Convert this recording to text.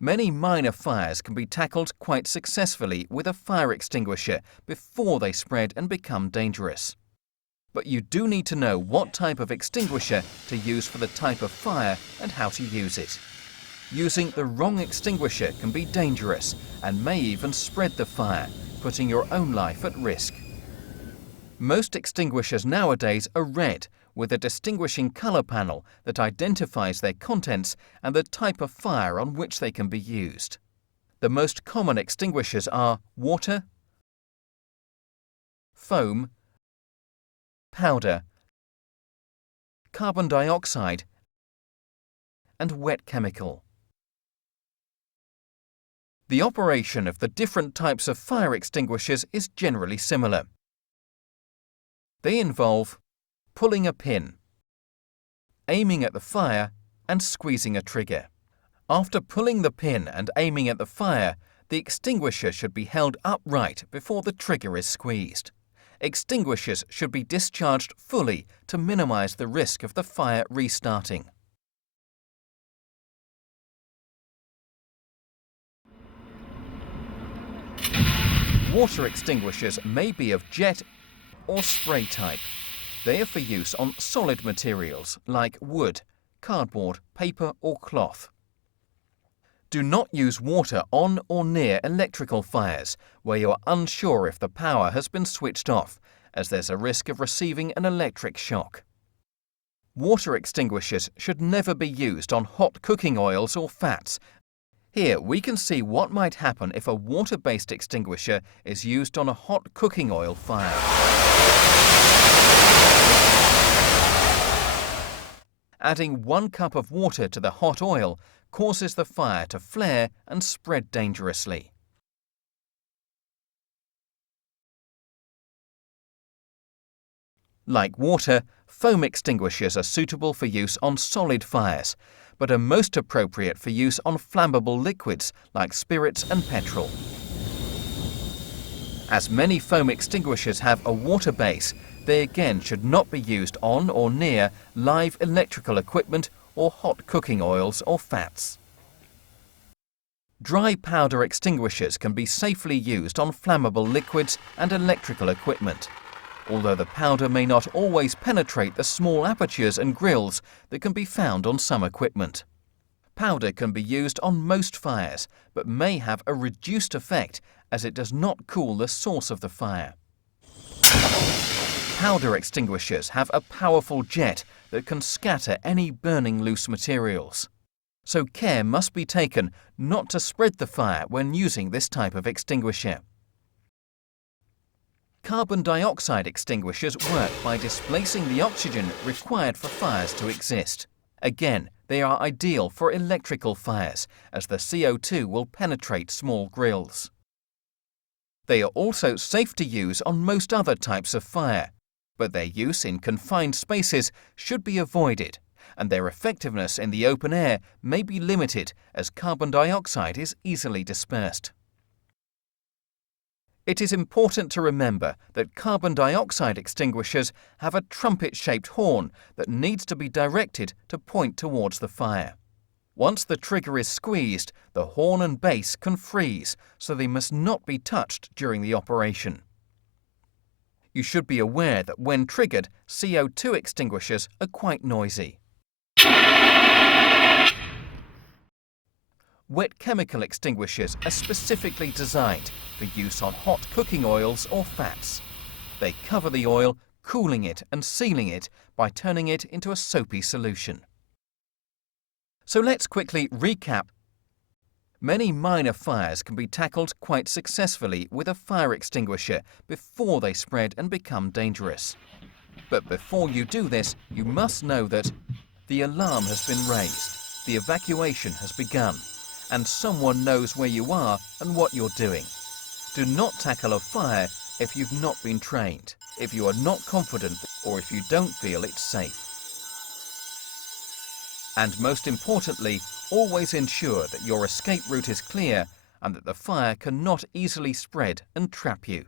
Many minor fires can be tackled quite successfully with a fire extinguisher before they spread and become dangerous. But you do need to know what type of extinguisher to use for the type of fire and how to use it. Using the wrong extinguisher can be dangerous and may even spread the fire, putting your own life at risk. Most extinguishers nowadays are red, with a distinguishing colour panel that identifies their contents and the type of fire on which they can be used. The most common extinguishers are water, foam, powder, carbon dioxide, and wet chemical. The operation of the different types of fire extinguishers is generally similar. They involve pulling a pin, aiming at the fire, and squeezing a trigger. After pulling the pin and aiming at the fire, the extinguisher should be held upright before the trigger is squeezed. Extinguishers should be discharged fully to minimize the risk of the fire restarting. Water extinguishers may be of jet or spray type. They are for use on solid materials like wood, cardboard, paper or cloth. Do not use water on or near electrical fires where you are unsure if the power has been switched off, as there's a risk of receiving an electric shock. Water extinguishers should never be used on hot cooking oils or fats. Here we can see what might happen if a water-based extinguisher is used on a hot cooking oil fire. Adding 1 cup of water to the hot oil causes the fire to flare and spread dangerously. Like water, foam extinguishers are suitable for use on solid fires, but are most appropriate for use on flammable liquids like spirits and petrol. As many foam extinguishers have a water base, they again should not be used on or near live electrical equipment or hot cooking oils or fats. Dry powder extinguishers can be safely used on flammable liquids and electrical equipment, although the powder may not always penetrate the small apertures and grills that can be found on some equipment. Powder can be used on most fires, but may have a reduced effect as it does not cool the source of the fire. Powder extinguishers have a powerful jet that can scatter any burning loose materials. So care must be taken not to spread the fire when using this type of extinguisher. Carbon dioxide extinguishers work by displacing the oxygen required for fires to exist. Again, they are ideal for electrical fires, as the CO2 will penetrate small grills. They are also safe to use on most other types of fire, but their use in confined spaces should be avoided, and their effectiveness in the open air may be limited as carbon dioxide is easily dispersed. It is important to remember that carbon dioxide extinguishers have a trumpet-shaped horn that needs to be directed to point towards the fire. Once the trigger is squeezed, the horn and base can freeze, so they must not be touched during the operation. You should be aware that when triggered, CO2 extinguishers are quite noisy. Wet chemical extinguishers are specifically designed for use on hot cooking oils or fats. They cover the oil, cooling it and sealing it by turning it into a soapy solution. So let's quickly recap. Many minor fires can be tackled quite successfully with a fire extinguisher before they spread and become dangerous. But before you do this, you must know that the alarm has been raised, the evacuation has begun, and someone knows where you are and what you're doing. Do not tackle a fire if you've not been trained, if you are not confident, or if you don't feel it's safe. And most importantly, always ensure that your escape route is clear and that the fire cannot easily spread and trap you.